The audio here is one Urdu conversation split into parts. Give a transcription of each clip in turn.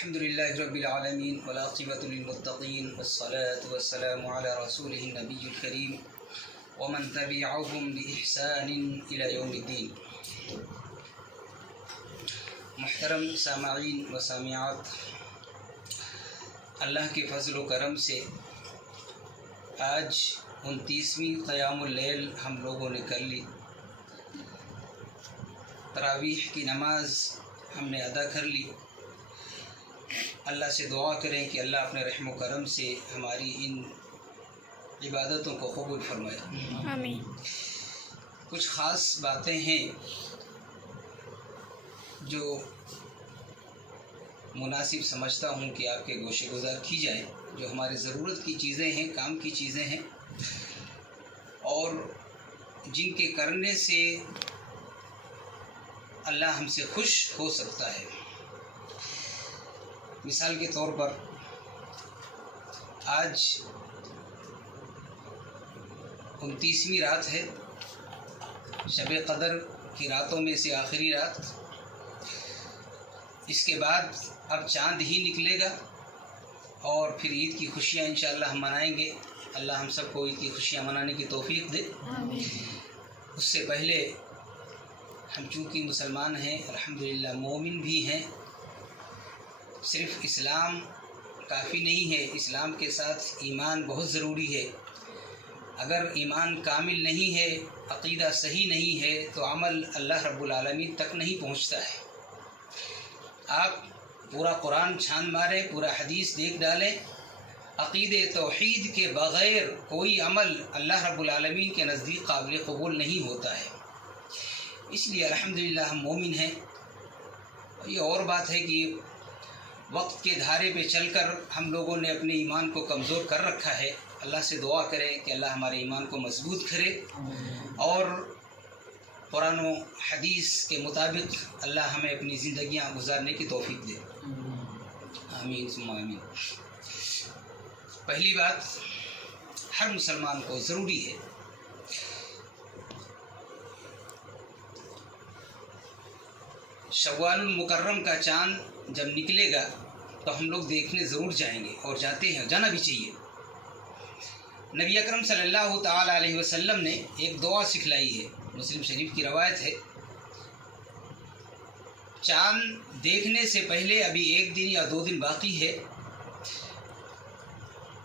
الحمد للہ رب العالمین والعاقبۃ للمتقین والصلاة والسلام علی رسولہ النبی الکریم ومن تبعهم بإحسان إلى یوم الدین۔ محترم سامعین و سامعات، اللہ کے فضل و کرم سے آج 29ویں قیام اللیل ہم لوگوں نے کر لی۔ تراویح کی نماز ہم نے ادا کر لی۔ اللہ سے دعا کریں کہ اللہ اپنے رحم و کرم سے ہماری ان عبادتوں کو قبول فرمائے، آمین۔ کچھ خاص باتیں ہیں جو مناسب سمجھتا ہوں کہ آپ کے گوشے گزار کی جائیں، جو ہمارے ضرورت کی چیزیں ہیں، کام کی چیزیں ہیں، اور جن کے کرنے سے اللہ ہم سے خوش ہو سکتا ہے۔ مثال کے طور پر آج 29ویں رات ہے، شب قدر کی راتوں میں سے آخری رات۔ اس کے بعد اب چاند ہی نکلے گا اور پھر عید کی خوشیاں انشاءاللہ ہم منائیں گے۔ اللہ ہم سب کو عید کی خوشیاں منانے کی توفیق دے۔ اس سے پہلے ہم چونکہ مسلمان ہیں، الحمدللہ مومن بھی ہیں، صرف اسلام کافی نہیں ہے، اسلام کے ساتھ ایمان بہت ضروری ہے۔ اگر ایمان کامل نہیں ہے، عقیدہ صحیح نہیں ہے، تو عمل اللہ رب العالمین تک نہیں پہنچتا ہے۔ آپ پورا قرآن چھان ماریں، پورا حدیث دیکھ ڈالیں، عقید توحید کے بغیر کوئی عمل اللہ رب العالمین کے نزدیک قابل قبول نہیں ہوتا ہے۔ اس لیے الحمدللہ ہم مومن ہیں۔ یہ اور بات ہے کہ وقت کے دھارے پہ چل کر ہم لوگوں نے اپنے ایمان کو کمزور کر رکھا ہے۔ اللہ سے دعا کریں کہ اللہ ہمارے ایمان کو مضبوط کرے اور قرآن و حدیث کے مطابق اللہ ہمیں اپنی زندگیاں گزارنے کی توفیق دے، آمین ثم آمین۔ پہلی بات، ہر مسلمان کو ضروری ہے شوال المکرم کا چاند جب نکلے گا تو ہم لوگ دیکھنے ضرور جائیں گے، اور جاتے ہیں، جانا بھی چاہیے۔ نبی اکرم صلی اللہ تعالی علیہ وسلم نے ایک دعا سکھلائی ہے، مسلم شریف کی روایت ہے۔ چاند دیکھنے سے پہلے ابھی 1 دن یا 2 دن باقی ہے،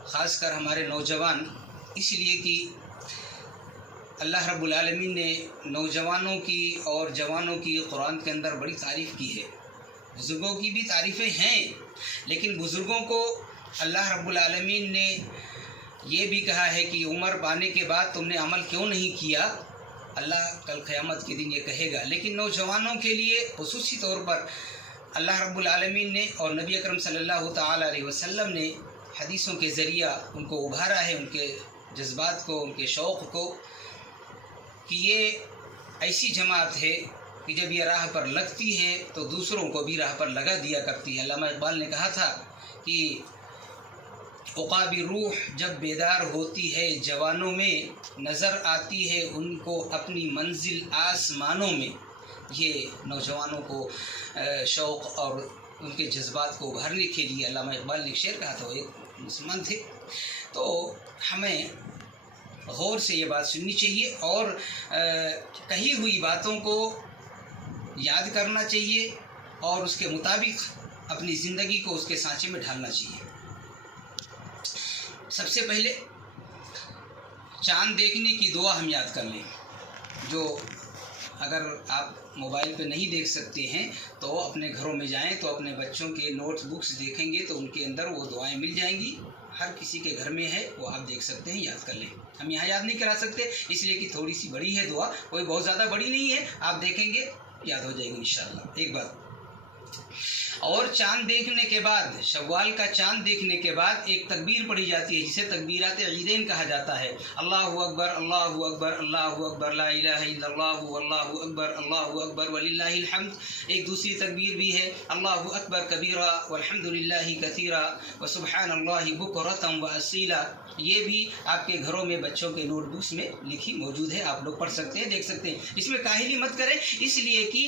خاص کر ہمارے نوجوان، اس لیے کہ اللہ رب العالمین نے نوجوانوں کی اور جوانوں کی قرآن کے اندر بڑی تعریف کی ہے۔ بزرگوں کی بھی تعریفیں ہیں، لیکن بزرگوں کو اللہ رب العالمین نے یہ بھی کہا ہے کہ عمر پانے کے بعد تم نے عمل کیوں نہیں کیا، اللہ کل قیامت کے دن یہ کہے گا۔ لیکن نوجوانوں کے لیے خصوصی طور پر اللہ رب العالمین نے اور نبی اکرم صلی اللہ تعالی علیہ وسلم نے حدیثوں کے ذریعہ ان کو ابھارا ہے، ان کے جذبات کو، ان کے شوق کو، کہ یہ ایسی جماعت ہے کہ جب یہ راہ پر لگتی ہے تو دوسروں کو بھی راہ پر لگا دیا کرتی ہے۔ علامہ اقبال نے کہا تھا کہ عقاب روح جب بیدار ہوتی ہے جوانوں میں، نظر آتی ہے ان کو اپنی منزل آسمانوں میں۔ یہ نوجوانوں کو شوق اور ان کے جذبات کو ابھارنے کے لیے علامہ اقبال نے ایک شعر کہا تھا، وہ ایک مسلمان تھے۔ تو ہمیں غور سے یہ بات سننی چاہیے اور کہی ہوئی باتوں کو یاد کرنا چاہیے اور اس کے مطابق اپنی زندگی کو اس کے سانچے میں ڈھالنا چاہیے۔ سب سے پہلے چاند دیکھنے کی دعا ہم یاد کر لیں، جو اگر آپ موبائل پہ نہیں دیکھ سکتے ہیں تو اپنے گھروں میں جائیں تو اپنے بچوں کے نوٹ بکس دیکھیں گے تو ان کے اندر وہ دعائیں مل جائیں گی۔ ہر کسی کے گھر میں ہے، وہ آپ دیکھ سکتے ہیں، یاد کر لیں۔ ہم یہاں یاد نہیں کرا سکتے اس لیے کہ تھوڑی سی بڑی ہے دعا، کوئی بہت زیادہ بڑی نہیں ہے، آپ دیکھیں گے یاد ہو جائے گی انشاءاللہ۔ ایک بات اور، چاند دیکھنے کے بعد، شوال کا چاند دیکھنے کے بعد ایک تکبیر پڑھی جاتی ہے جسے تکبیرات عیدین کہا جاتا ہے۔ اللہ اکبر، اللہ اکبر، اللہ اکبر، لا الہ الا اللہ، واللہ اکبر، اللہ اکبر وللہ الحمد۔ ایک دوسری تکبیر بھی ہے، اللہ اکبر کبیرہ والحمد للہ کثیرہ وسبحان اللہ بکرۃ واصیلا۔ یہ بھی آپ کے گھروں میں بچوں کے نوٹ بکس میں لکھی موجود ہے، آپ لوگ پڑھ سکتے ہیں، دیکھ سکتے ہیں۔ اس میں کاہلی مت کریں، اس لیے کہ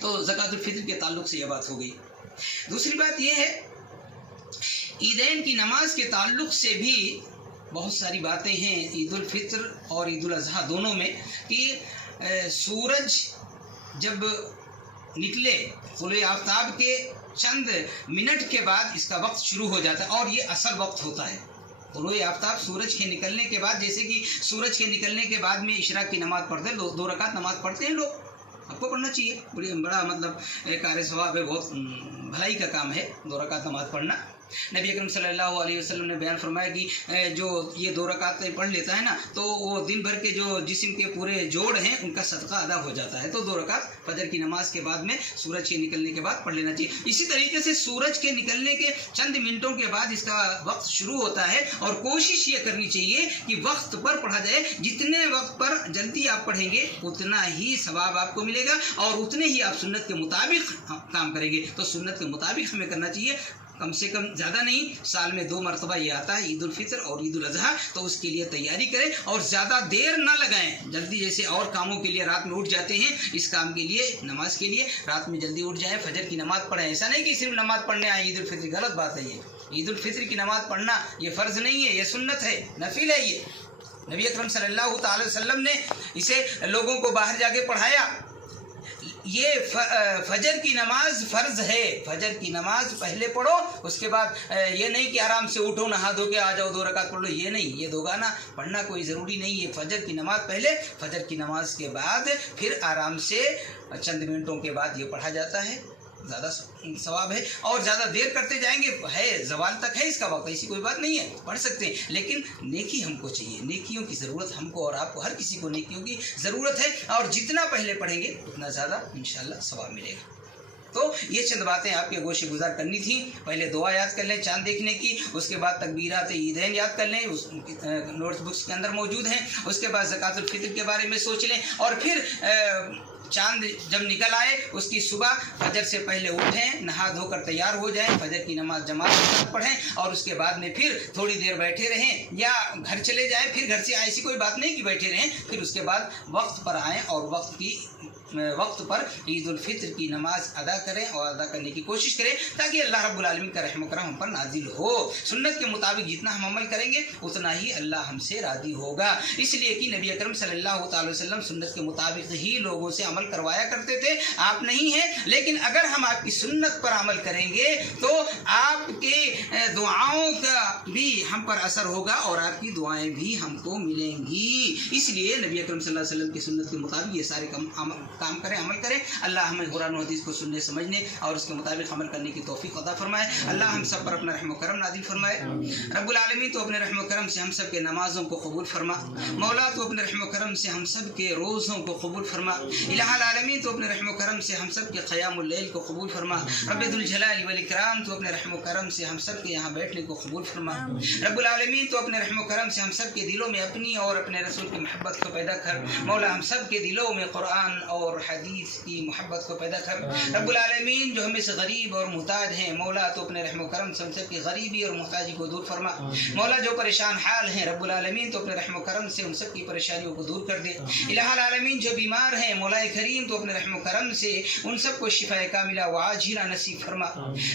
تو زکوٰۃ الفطر کے تعلق سے یہ بات ہو گئی۔ دوسری بات یہ ہے عیدین کی نماز کے تعلق سے بھی بہت ساری باتیں ہیں عید الفطر اور عید الاضحیٰ دونوں میں، کہ سورج جب نکلے طلوع آفتاب کے چند منٹ کے بعد اس کا وقت شروع ہو جاتا ہے، اور یہ اصل وقت ہوتا ہے۔ طلوع آفتاب سورج کے نکلنے کے بعد، جیسے کہ سورج کے نکلنے کے بعد میں اشراق کی نماز پڑھتے ہیں، 2 رکعت نماز پڑھتے ہیں لوگ، آپ کو پڑھنا چاہیے، بڑا مطلب کار ثواب ہے، بہت بھلائی کا کام ہے 2 رکعت نماز پڑھنا۔ نبی اکرم صلی اللہ علیہ وسلم نے بیان فرمایا کہ جو یہ 2 رکعتیں پڑھ لیتا ہے نا، تو وہ دن بھر کے جو جسم کے پورے جوڑ ہیں ان کا صدقہ ادا ہو جاتا ہے۔ تو 2 رکعت فجر کی نماز کے بعد میں سورج کے نکلنے کے بعد پڑھ لینا چاہیے۔ اسی طریقے سے سورج کے نکلنے کے چند منٹوں کے بعد اس کا وقت شروع ہوتا ہے، اور کوشش یہ کرنی چاہیے کہ وقت پر پڑھا جائے۔ جتنے وقت پر جلدی آپ پڑھیں گے اتنا ہی ثواب آپ کو ملے گا، اور اتنے ہی آپ سنت کے مطابق کام کریں گے۔ تو سنت کے مطابق ہمیں کرنا چاہیے، کم سے کم زیادہ نہیں، سال میں 2 مرتبہ یہ آتا ہے عید الفطر اور عید الاضحیٰ، تو اس کے لیے تیاری کریں اور زیادہ دیر نہ لگائیں۔ جلدی جیسے اور کاموں کے لیے رات میں اٹھ جاتے ہیں، اس کام کے لیے نماز کے لیے رات میں جلدی اٹھ جائیں، فجر کی نماز پڑھیں۔ ایسا نہیں کہ صرف نماز پڑھنے آئے عید الفطر، غلط بات ہے یہ۔ عید الفطر کی نماز پڑھنا یہ فرض نہیں ہے، یہ سنت ہے، نفل ہے۔ یہ نبی اکرم صلی اللہ تعالی وسلم نے اسے لوگوں کو باہر جا کے پڑھایا۔ یہ فجر کی نماز فرض ہے، فجر کی نماز پہلے پڑھو، اس کے بعد یہ نہیں کہ آرام سے اٹھو نہا دھو کے آ جاؤ 2 رکعت پڑھ لو، یہ نہیں، یہ دوگانا پڑھنا کوئی ضروری نہیں ہے۔ فجر کی نماز پہلے، فجر کی نماز کے بعد پھر آرام سے چند منٹوں کے بعد یہ پڑھا جاتا ہے، زیادہ ثواب ہے۔ اور زیادہ دیر کرتے جائیں گے، ہے زوال تک ہے اس کا وقت، ایسی کوئی بات نہیں ہے، پڑھ سکتے ہیں، لیکن نیکی ہم کو چاہیے، نیکیوں کی ضرورت ہم کو اور آپ کو، ہر کسی کو نیکیوں کی ضرورت ہے، اور جتنا پہلے پڑھیں گے اتنا زیادہ انشاءاللہ ثواب ملے گا۔ تو یہ چند باتیں آپ کے گوشے گزار کرنی تھیں۔ پہلے دعا یاد کر لیں چاند دیکھنے کی، اس کے بعد تکبیرات عیدین یاد کر لیں، اس نوٹس بکس کے اندر موجود ہیں، اس کے بعد زکوٰۃ الفطر کے بارے میں سوچ لیں، اور پھر چاند جب نکل آئے اس کی صبح فجر سے پہلے اٹھیں، نہا دھو کر تیار ہو جائیں، فجر کی نماز جماعت کے ساتھ پڑھیں، اور اس کے بعد میں پھر تھوڑی دیر بیٹھے رہیں یا گھر چلے جائیں، پھر گھر سے ایسی کوئی بات نہیں کہ بیٹھے رہیں، پھر اس کے بعد وقت پر آئیں اور وقت پر عید الفطر کی نماز ادا کریں اور ادا کرنے کی کوشش کریں، تاکہ اللہ رب العالمین کا رحم و کرم ہم پر نازل ہو۔ سنت کے مطابق جتنا ہم عمل کریں گے اتنا ہی اللہ ہم سے راضی ہوگا، اس لیے کہ نبی اکرم صلی اللہ تعالی وسلم سنت کے مطابق ہی لوگوں سے عمل کروایا کرتے تھے۔ آپ نہیں ہیں، لیکن اگر ہم آپ کی سنت پر عمل کریں گے تو آپ کے دعاؤں کا بھی ہم پر اثر ہوگا، اور آپ کی دعائیں بھی ہم کو ملیں گی۔ اس لیے نبی اکرم صلی اللہ علیہ وسلم کی سنت کے مطابق یہ سارے کام کریں، عمل کریں۔ اللہ ہمیں قرآن و حدیث کو سننے سمجھنے اور اس کے مطابق عمل کرنے کی توفیق عطا فرمائے۔ اللہ ہم سب پر اپنا رحم و کرم نازل فرمائے۔ رب العالمین تو اپنے رحم و کرم سے ہم سب کے نمازوں کو قبول فرما، مولا تو اپنے رحم و کرم سے ہم سب کے روزوں کو قبول فرما، الہ العالمین تو اپنے رحم و کرم سے ہم سب کے قیام اللیل کو قبول فرما، رب ذوالجلال والاکرام تو اپنے رحم و کرم سے ہم سب کے یہاں بیٹھنے کو قبول فرما، رب العالمین تو اپنے رحم و کرم سے ہم سب کے دلوں میں اپنی اور اپنے رسول کی محبت کو پیدا کر، مولا ہم سب کے دلوں میں قرآن اور حدیث کی محبت کو پیدا کر، رب العالمین جو ہمیں سے غریب اور محتاج ہیں، مولا تو اپنے رحم و کرم سے ہم سب کی غریبی اور محتاجی کو دور فرما، مولا جو پریشان حال ہیں رب العالمین تو اپنے رحم و کرم سے ان سب کی پریشانیوں کو دور کر دے، الہ العالمین جو بیمار ہیں مولا کریم تو اپنے رحم و کرم سے ان سب کو شفاء کاملہ و عاجلہ نصیب فرما،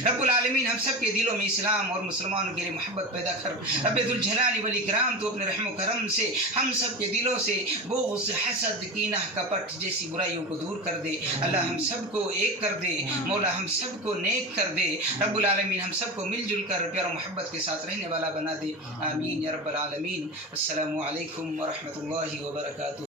رب العالمین ہم سب کے دلوں میں اسلام اور مسلمانوں کے لیے محبت پیدا کر، رب ذوالجلال والاکرام تو اپنے رحم و کرم سے ہم سب کے دلوں سے بغض، حسد، کینہ، کپٹ جیسی برائیوں کو دور کر دے، اللہ ہم سب کو ایک کر دے، مولا ہم سب کو نیک کر دے، رب العالمین ہم سب کو مل جل کر پیار و محبت کے ساتھ رہنے والا بنا دے، آمین یا رب العالمین۔ السلام علیکم ورحمۃ اللہ وبرکاتہ۔